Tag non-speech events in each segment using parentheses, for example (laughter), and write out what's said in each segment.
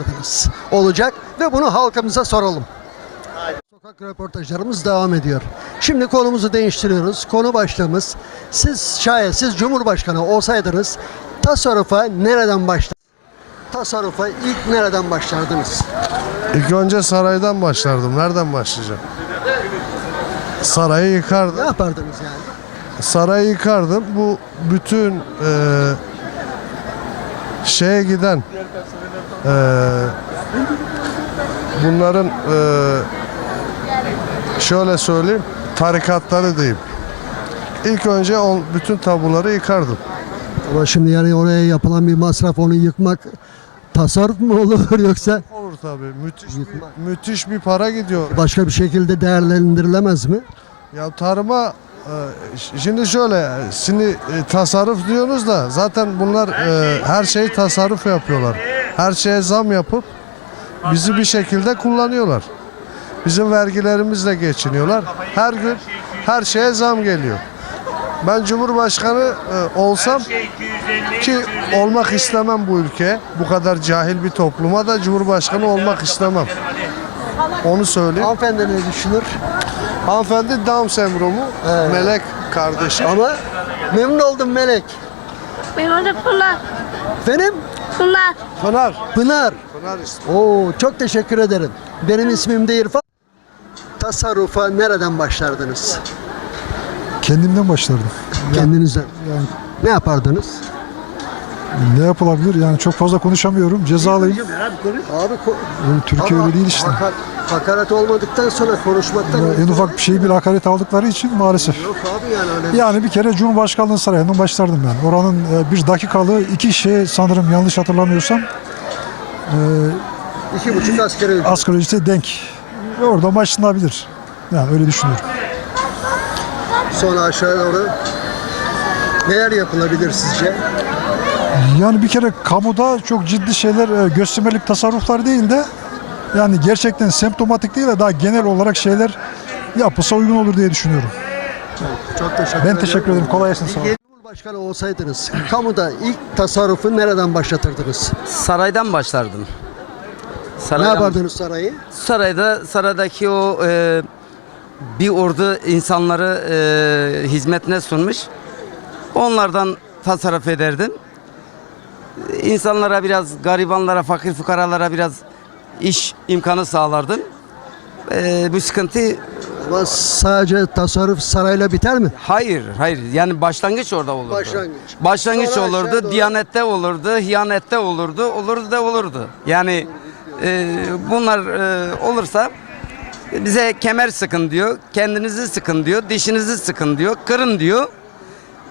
başlardınız? Olacak ve bunu halkımıza soralım. Sokak röportajlarımız devam ediyor. Şimdi konumuzu değiştiriyoruz. Konu başlığımız siz şayet siz Cumhurbaşkanı olsaydınız tasarrufa nereden başlar? Tasarrufa ilk nereden başlardınız? İlk önce saraydan başlardım. Nereden başlayacağım? Sarayı Ne yıkardım. yapardınız yani? Sarayı yıkardım. Bu bütün e, şeye giden e, bunların e, şöyle söyleyeyim tarikatları diyeyim. İlk önce on, bütün tabuları yıkardım. Ama şimdi yani oraya yapılan bir masraf onu yıkmak tasarruf mu olur (laughs) yoksa Olur tabii. Müthiş bir, müthiş bir para gidiyor. başka bir şekilde değerlendirilemez mi? Ya tarıma şimdi şöyle şimdi e, tasarruf diyorsunuz da zaten bunlar e, her şeyi tasarruf yapıyorlar. Her şeye zam yapıp bizi bir şekilde kullanıyorlar. Bizim vergilerimizle geçiniyorlar. Her gün her şeye zam geliyor. Ben Cumhurbaşkanı e, olsam ki olmak istemem bu ülke. Bu kadar cahil bir topluma da Cumhurbaşkanı olmak istemem. Onu söyleyeyim. Hanımefendi ne düşünür? Hanımefendi Down sendromu, Evet. melek kardeşim. Ama memnun oldum Melek. Benim adım Pınar. Benim Pınar. Pınar. Pınar. Pınar ismi. Oo çok teşekkür ederim. Benim ismim de İrfan. Tasarrufa nereden başlardınız? Kendimden başlardım. Kendinizden. Yani Ne yapardınız? ne yapılabilir? Yani çok fazla konuşamıyorum. Cezalıyım. Abi ko- Yani Türkiye Ama öyle değil işte. hakar- hakaret olmadıktan sonra konuşmaktan Ya en ufak bir şeyi bir hakaret aldıkları için maalesef. Yok abi yani öyle. Yani bir kere Cumhurbaşkanlığı sarayından başlardım ben. Oranın e, bir dakikalı iki şey sanırım yanlış hatırlamıyorsam iki buçuk askeri ücret. asgari ücrete denk. Ve oradan başlanabilir. Yani öyle düşünüyorum. Sonra aşağı doğru neler yapılabilir sizce? Yani bir kere kamuda çok ciddi şeyler e, göstermelik tasarruflar değil de yani gerçekten semptomatik değil de daha genel olarak şeyler yapılsa uygun olur diye düşünüyorum. Çok teşekkür Ben ederim. teşekkür ederim. Kolay gelsin. Sağ olun. Cumhurbaşkanı olsaydınız kamuda ilk tasarrufu nereden başlatırdınız? Saraydan başlardım. Ne Saraydan, yapardınız sarayı? Sarayda, saraydaki o e, bir ordu insanları e, hizmetine sunmuş. Onlardan tasarruf ederdim. İnsanlara biraz, garibanlara, fakir fukaralara biraz iş imkanı sağlardım. E, bu sıkıntı Ama sadece tasarruf sarayla biter mi? hayır, hayır. Yani başlangıç orada olurdu. Başlangıç. Başlangıç Sonra aşağı olurdu, doğru. diyanette olurdu, hiyanette olurdu, olurdu da olurdu. Yani e, bunlar e, olursa bize kemer sıkın diyor, kendinizi sıkın diyor, dişinizi sıkın diyor, kırın diyor.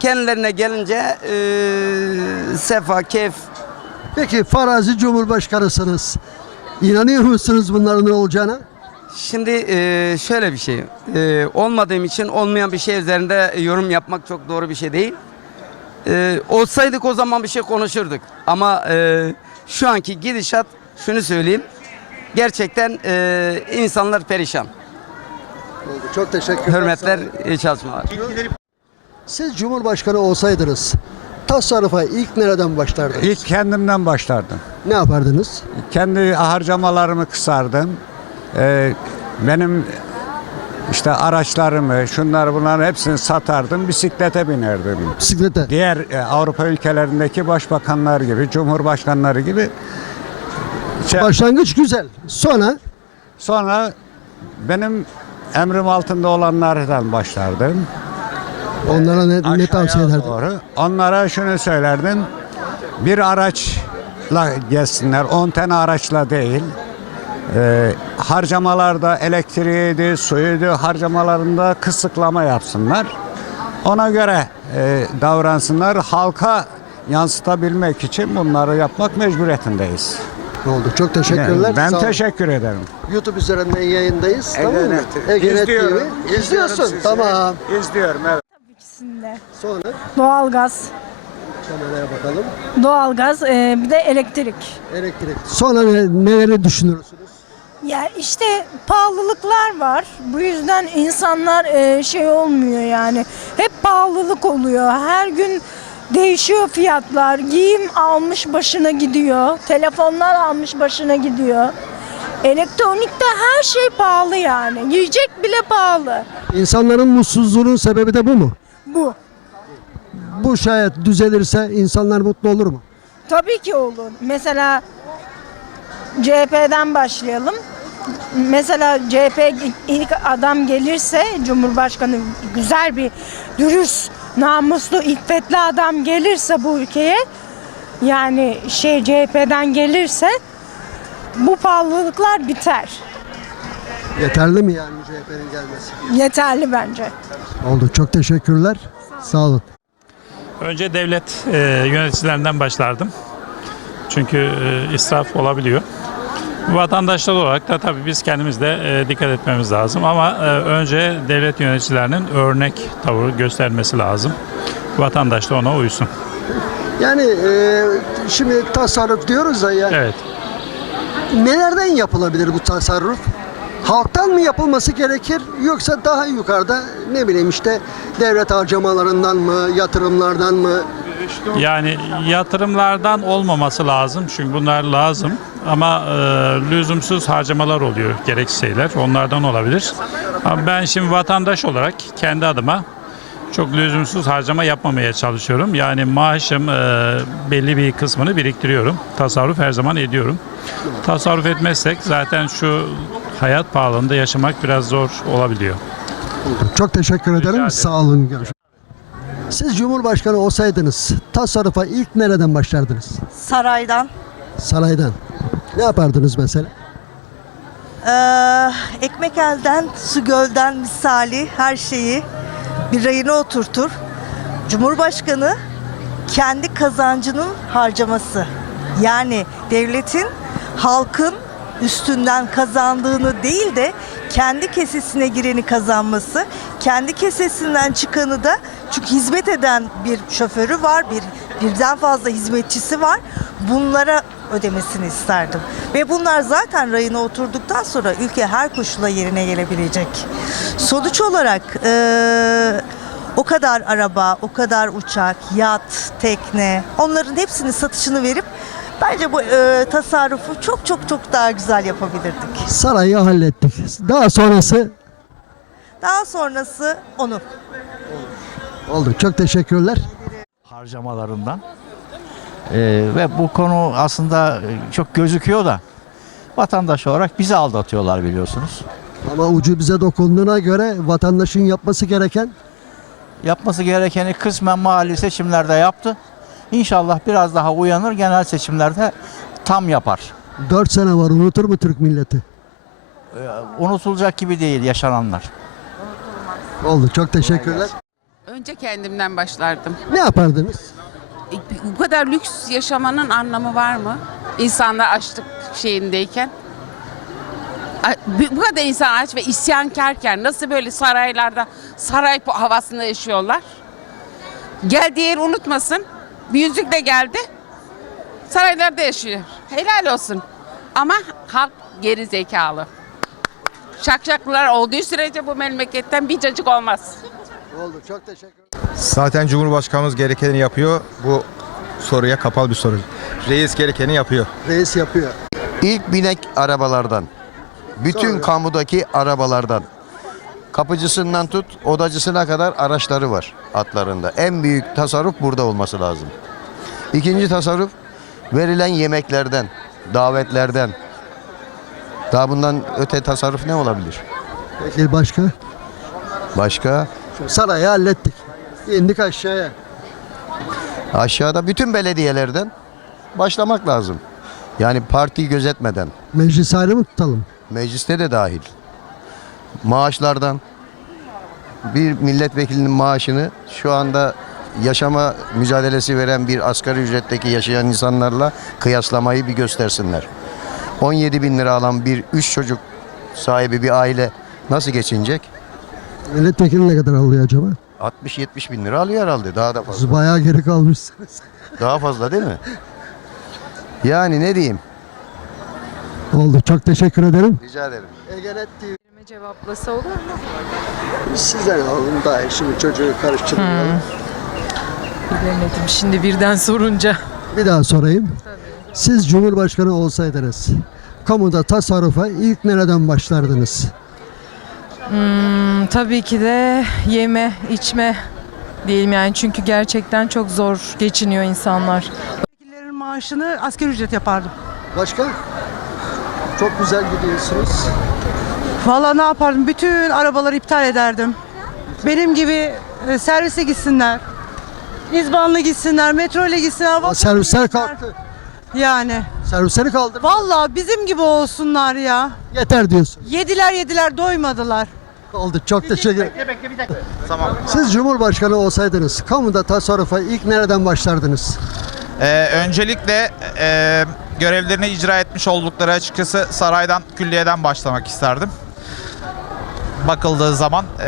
Kendilerine gelince e, sefa, keyif Peki farazi cumhurbaşkanısınız. İnanıyor musunuz bunların ne olacağına? Şimdi e, şöyle bir şey, e, olmadığım için olmayan bir şey üzerinde yorum yapmak çok doğru bir şey değil. E, olsaydık o zaman bir şey konuşurduk. Ama e, şu anki gidişat, şunu söyleyeyim, gerçekten e, insanlar perişan. Oldu. Çok teşekkürler. Hürmetler, iyi çalışmalar. Siz cumhurbaşkanı olsaydınız tasarrufa ilk nereden başlardınız? İlk kendimden başlardım. Ne yapardınız? Kendi harcamalarımı kısardım. Ee, benim işte araçlarımı, şunları bunları hepsini satardım. Bisiklete binerdim. Bisiklete. Diğer e, Avrupa ülkelerindeki başbakanlar gibi, cumhurbaşkanları gibi. Şey- Başlangıç güzel. Sonra sonra benim emrim altında olanlardan başlardım. Onlara ne, ne tavsiye ederdin? doğru. Onlara şunu söylerdim. Bir araçla gelsinler. 10 tane araçla değil. Ee, harcamalarda elektriğiydi, suyuydu harcamalarında kısıklama yapsınlar. Ona göre e, davransınlar. Halka yansıtabilmek için bunları yapmak mecburiyetindeyiz. Oldu. Çok teşekkürler. ben Sağ olun. teşekkür ederim. YouTube üzerinden yayındayız. tamam mı? Egenet TV. izliyorum İzliyorsun. sizi. Tamam. İzliyorum evet. İkisinde. Sonra Doğalgaz. kameraya bakalım. Doğalgaz e, bir de elektrik. Elektrik. Sonra ne, neleri düşünürsünüz? Ya işte pahalılıklar var. Bu yüzden insanlar e, şey olmuyor yani. Hep pahalılık oluyor. Her gün Değişiyor fiyatlar. Giyim almış başına gidiyor. Telefonlar almış başına gidiyor. Elektronikte her şey pahalı yani. Yiyecek bile pahalı. İnsanların mutsuzluğunun sebebi de bu mu? Bu. Bu şayet düzelirse insanlar mutlu olur mu? Tabii ki olur. Mesela CHP'den başlayalım. Mesela CHP ilk adam gelirse Cumhurbaşkanı güzel bir dürüst, namuslu, iffetli adam gelirse bu ülkeye yani şey CHP'den gelirse bu pahalılıklar biter. Yeterli mi yani CHP'nin gelmesi? Yeterli bence. Oldu. Çok teşekkürler. Sağ olun. Önce devlet e, yöneticilerinden başlardım. Çünkü e, israf olabiliyor. Vatandaşlar olarak da tabii biz kendimiz de e, dikkat etmemiz lazım. Ama e, önce devlet yöneticilerinin örnek tavır göstermesi lazım. Vatandaş da ona uysun. Yani e, şimdi tasarruf diyoruz da yani Evet. nelerden yapılabilir bu tasarruf? Halktan mı yapılması gerekir yoksa daha yukarıda ne bileyim işte devlet harcamalarından mı, yatırımlardan mı? Yani yatırımlardan olmaması lazım çünkü bunlar lazım ama e, lüzumsuz harcamalar oluyor gereksiz şeyler onlardan olabilir. Ama ben şimdi vatandaş olarak kendi adıma çok lüzumsuz harcama yapmamaya çalışıyorum. Yani maaşım e, belli bir kısmını biriktiriyorum. Tasarruf her zaman ediyorum. Tasarruf etmezsek zaten şu hayat pahalılığında yaşamak biraz zor olabiliyor. Çok teşekkür ederim. ederim. Sağ olun. Görüşürüz. Siz Cumhurbaşkanı olsaydınız tasarrufa ilk nereden başlardınız? Saraydan Saraydan. Ne yapardınız mesela? eee, ekmek elden, su gölden misali her şeyi bir rayına oturtur. Cumhurbaşkanı kendi kazancının harcaması. Yani devletin halkın üstünden kazandığını değil de kendi kesesine gireni kazanması, kendi kesesinden çıkanı da çünkü hizmet eden bir şoförü var, bir birden fazla hizmetçisi var. Bunlara ödemesini isterdim. Ve bunlar zaten rayına oturduktan sonra ülke her koşula yerine gelebilecek. Sonuç olarak eee, o kadar araba, o kadar uçak, yat, tekne onların hepsinin satışını verip bence bu eee, tasarrufu çok çok çok daha güzel yapabilirdik. Sarayı hallettik. Daha sonrası Daha sonrası onu. oldu. Çok teşekkürler. harcamalarından. Ee, ve bu konu aslında e, çok gözüküyor da vatandaş olarak bizi aldatıyorlar biliyorsunuz. Ama ucu bize dokunduğuna göre vatandaşın yapması gereken Yapması gerekeni kısmen mahalli seçimlerde yaptı. İnşallah biraz daha uyanır genel seçimlerde tam yapar. 4 sene var unutur mu Türk milleti? Ee, unutulacak gibi değil yaşananlar. Oldu. Çok teşekkürler. Önce kendimden başlardım. Ne yapardınız? E, Bu kadar lüks yaşamanın anlamı var mı? İnsanlar açlık şeyindeyken. Bu kadar insan aç ve isyankarken nasıl böyle saraylarda saray havasında yaşıyorlar? Geldiği yeri unutmasın. Bir yüzük de geldi. Saraylarda yaşıyor. Helal olsun. Ama halk geri zekalı. Şakşaklılar olduğu sürece bu memleketten bir cacık olmaz. Oldu. Çok teşekkür Zaten Cumhurbaşkanımız gerekeni yapıyor. Bu soruya kapalı bir soru. Reis gerekeni yapıyor. Reis yapıyor. İlk binek arabalardan. Bütün Sonra? kamudaki arabalardan. Kapıcısından tut odacısına kadar araçları var atlarında. En büyük tasarruf burada olması lazım. İkinci tasarruf verilen yemeklerden, davetlerden. Daha bundan öte tasarruf ne olabilir? Peki başka? Başka? Sarayı hallettik. İndik aşağıya. Aşağıda bütün belediyelerden başlamak lazım. Yani partiyi gözetmeden. Meclis ayrı mı tutalım? Mecliste de dahil. Maaşlardan bir milletvekilinin maaşını şu anda yaşama mücadelesi veren bir asgari ücretteki yaşayan insanlarla kıyaslamayı bir göstersinler. 17 bin lira alan bir üç çocuk sahibi bir aile nasıl geçinecek? Milletvekili ne kadar alıyor acaba? 60-70 bin lira alıyor herhalde daha da fazla. Siz bayağı geri kalmışsınız. (laughs) Daha fazla değil mi? Yani ne diyeyim? Oldu. Çok teşekkür ederim. Rica ederim. Egenet TV. Cevaplasa olur mu? Sizden alalım daha iyi. Şimdi çocuğu karıştırmayalım. Bilemedim şimdi birden sorunca. Bir daha sorayım. Siz Cumhurbaşkanı olsaydınız kamuda tasarrufa ilk nereden başlardınız? Hmm, tabii ki de yeme, içme diyeyim yani çünkü gerçekten çok zor geçiniyor insanlar. Vekillerin maaşını asgari ücret yapardım. Başka? Çok güzel gidiyorsunuz. Valla ne yapardım? Bütün arabaları iptal ederdim. Benim gibi e, servise gitsinler. İzbanlı gitsinler, metro ile gitsinler. Aa, Servisler gitsinler. kalktı. Yani. Servisleri kaldır. Valla bizim gibi olsunlar ya. Yeter diyorsun. Yediler yediler doymadılar. Oldu. Çok teşekkür ederim. Siz Cumhurbaşkanı olsaydınız kamuda tasarrufa ilk nereden başlardınız? Ee, öncelikle e, görevlerini icra etmiş oldukları açıkçası saraydan, külliyeden başlamak isterdim. Bakıldığı zaman e,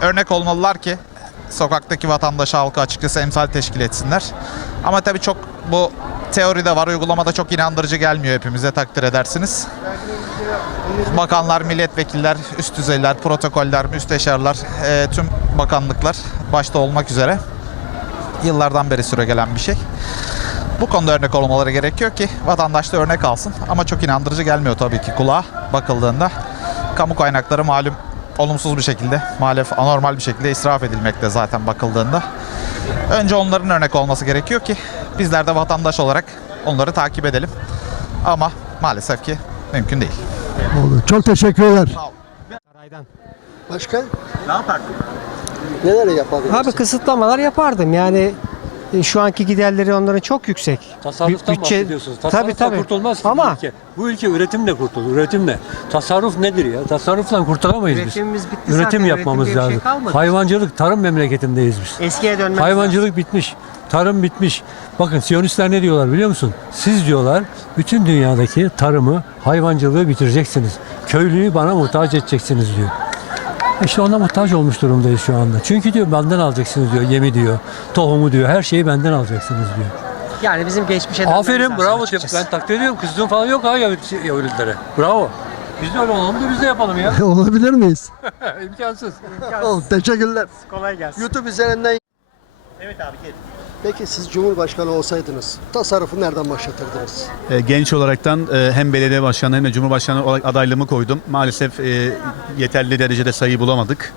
örnek olmalılar ki sokaktaki vatandaş halkı açıkçası emsal teşkil etsinler. Ama tabii çok bu teoride var, uygulamada çok inandırıcı gelmiyor hepimize takdir edersiniz. Bakanlar, milletvekiller, üst düzeyler, protokoller, müsteşarlar, e, tüm bakanlıklar başta olmak üzere yıllardan beri süregelen bir şey. Bu konuda örnek olmaları gerekiyor ki vatandaş da örnek alsın. Ama çok inandırıcı gelmiyor tabii ki kulağa bakıldığında. Kamu kaynakları malum olumsuz bir şekilde, maalesef anormal bir şekilde israf edilmekte zaten bakıldığında. Önce onların örnek olması gerekiyor ki bizler de vatandaş olarak onları takip edelim. Ama maalesef ki mümkün değil. Oldu. Çok teşekkürler. Başka? Ne yapardın? Neler yapabiliriz? Abi kısıtlamalar yapardım yani e, şu anki giderleri onların çok yüksek. Tasarruftan Bütçe- bahsediyorsunuz. Tabii, Tasarrufla tabii. kurtulmaz ki Ama- bu ülke. Bu ülke üretimle kurtulur, üretimle. Tasarruf nedir ya? Tasarrufla kurtulamayız biz. Üretimimiz bitti Üretim zaten, yapmamız üretim diye bir lazım. şey kalmadı. Hayvancılık, tarım memleketindeyiz biz. Eskiye dönmemiz Hayvancılık bitmiş. Tarım bitmiş. Bakın Siyonistler ne diyorlar biliyor musun? Siz diyorlar bütün dünyadaki tarımı, hayvancılığı bitireceksiniz. Köylüyü bana muhtaç edeceksiniz diyor. İşte ona muhtaç olmuş durumdayız şu anda. Çünkü diyor benden alacaksınız diyor. Yemi diyor. Tohumu diyor. Her şeyi benden alacaksınız diyor. Yani bizim geçmişe Aferin bravo ben takdir ediyorum kızdığım falan yok ha Yahudi- Yahudilere. Bravo. Biz de öyle olalım da biz de yapalım ya. (laughs) Olabilir miyiz? (laughs) İmkansız. Oldu. Teşekkürler. Kolay gelsin. YouTube üzerinden Evet abi Peki siz Cumhurbaşkanı olsaydınız tasarrufu nereden başlatırdınız? E, genç olaraktan e, hem belediye başkanı hem de cumhurbaşkanı olarak adaylığımı koydum. Maalesef e, yeterli derecede sayı bulamadık.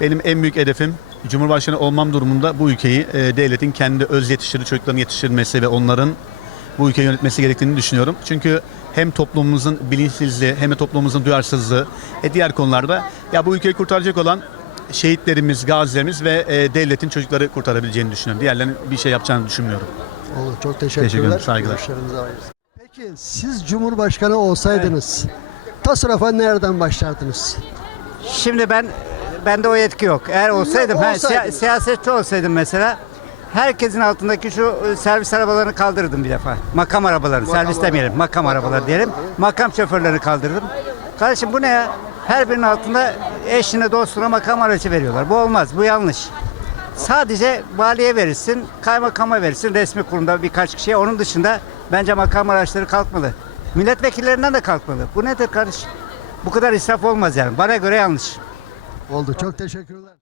Benim en büyük hedefim cumhurbaşkanı olmam durumunda bu ülkeyi devletin kendi öz yetiştirdiği çocuklarını yetiştirmesi ve onların bu ülkeyi yönetmesi gerektiğini düşünüyorum. Çünkü hem toplumumuzun bilinçsizliği hem de toplumumuzun duyarsızlığı e, diğer konularda ya bu ülkeyi kurtaracak olan şehitlerimiz, gazilerimiz ve e, devletin çocukları kurtarabileceğini düşünüyorum. Diğerlerinin bir şey yapacağını düşünmüyorum. Olur. Çok teşekkürler. Teşekkür ederim, saygılar. Görüşlerinizi. Peki siz Cumhurbaşkanı olsaydınız tasarrufa nereden başlardınız? Şimdi ben bende o yetki yok. Eğer olsaydım, ha, siya- siyasetçi olsaydım mesela herkesin altındaki şu e, servis arabalarını kaldırırdım bir defa. Makam arabalarını, servis demeyelim, makam arabaları diyelim. Makam şoförlerini kaldırırdım. Kardeşim bu ne ya? Her birinin altında eşine dostuna makam aracı veriyorlar. Bu olmaz, bu yanlış. Sadece valiye verirsin, kaymakama verirsin, resmi kurumda birkaç kişiye. Onun dışında bence makam araçları kalkmalı. Milletvekillerinden de kalkmalı. Bu nedir kardeşim? Bu kadar israf olmaz yani. Bana göre yanlış. Oldu. Çok teşekkürler.